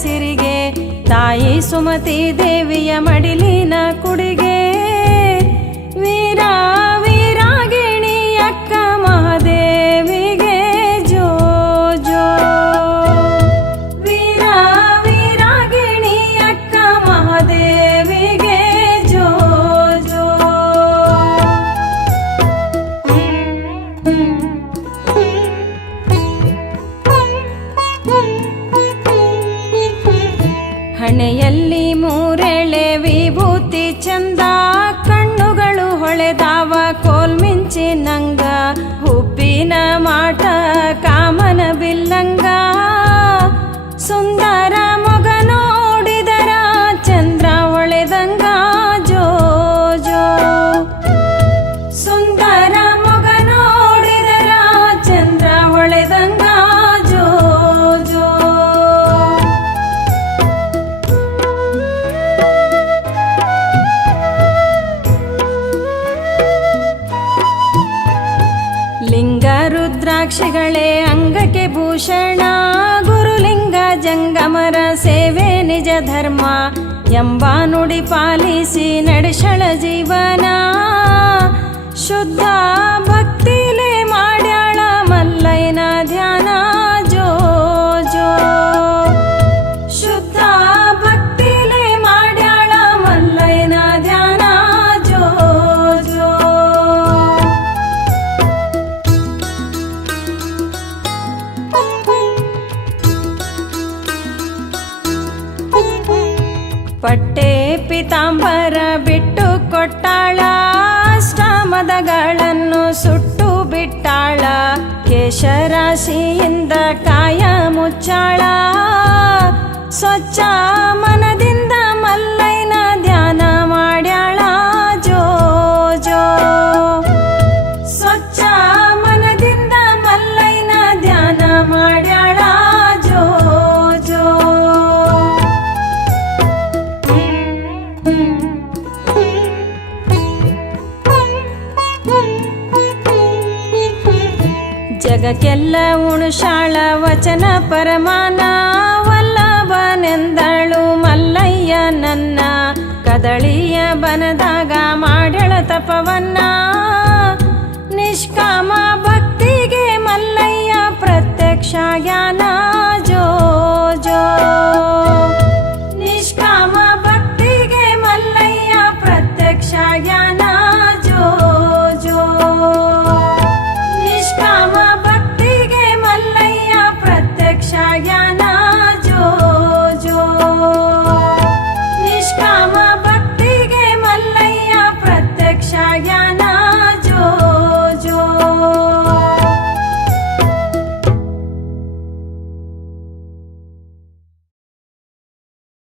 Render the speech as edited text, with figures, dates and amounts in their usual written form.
ಸಿರಿಗೆ ತಾಯಿ ಸುಮತಿ ದೇವಿಯ ಮಡಿಲಿನ ಕುಡಿಗೆ ವೀರ ವೀರಾಗಿಣಿ ಅಕ್ಕ ಮಹಾದೇವಿಗೆ ಜೋ ಜೋ ವೀರ ವೀರಾಗಿಣಿ ಅಕ್ಕ ಮಹಾದೇವಿಗೆ ಜೋ ಜೋ ಹಣೆಯಲ್ಲಿ ಮೂರೆಳೆ ವಿಭೂತಿ ಚಂದ ಕಣ್ಣುಗಳು ಹೊಳೆದಾವ ಕೋಲ್ಮಿಂಚಿನಂಗ ಹುಬ್ಬಿನ ಮಾಟ ಕಾಮನ ಬಿಲ್ಲಂಗ ಸುಂದರ ಮೊಗ ನೋಡಿದರ ಚಂದ್ರ ಹೊಳೆದಂಗ ಜೋ ಜೋ ಸುಂದರ ಮೊಗ ನೋಡಿದರ ಚಂದ್ರ ಹೊಳೆದಂಗ ಜೋ ಜೋ ಲಿಂಗ ರುದ್ರಾಕ್ಷಿಗಳೇ ಅಂಗಕ್ಕೆ ಭೂಷಣ ಗುರುಲಿಂಗ ಜಂಗಮರ ಸೇವೆ ನಿಜ ಧರ್ಮ ಎಂಬ ನುಡಿ ಪಾಲಿಸಿ ನಡೆಸಳ ಜೀವನ ಶುದ್ಧ ಭಕ್ತಿಲೇ ಮಾಡ್ಯಾಳ ಮಲ್ಲಯ್ಯನ ಧ್ಯಾನ ಜೋ ಜೋ ಶುದ್ಧ ಭಕ್ತಿಲೇ ಮಾಡ್ಯಾಳ ಮಲ್ಲಯ್ಯನ ಧ್ಯಾನ ಜೋ ಜೋ ಪಟ್ಟೆ ಪಿತಾಂಬರ ಬಿಟ್ಟು ಕೊಟ್ಟಾಳ ಅಷ್ಟಾಮದಗಳನ್ನು ಸುಟ್ಟು ಬಿಟ್ಟಾಳ ಕೇಶರಾಶಿಯಿಂದ ಕಾಯ ಮುಚ್ಚಾಳ ಸ್ವಚ್ಛ ಮನದಿಂದ ಮಲ್ಲಯ್ಯನ ಧ್ಯಾನ ಮಾಡ್ಯಾಳ ಜೋ ಜೋ ಸ್ವಚ್ಛ ಮನದಿಂದ ಮಲ್ಲಯ್ಯನ ಧ್ಯಾನ ಮಾಡ್ಯಾಳ ಜೋ ಜೋ ಜಗಕ್ಕೆಲ್ಲ ಉಣುಷಾಳ ವಚನ ಪರಮಾನ ವಲ್ಲಭನೆಂದಳು ಮಲ್ಲಯ್ಯ ನನ್ನ ಕದಳಿಯ ಬನದಾಗ ಮಾಡ್ಯಳ ತಪವನ್ನ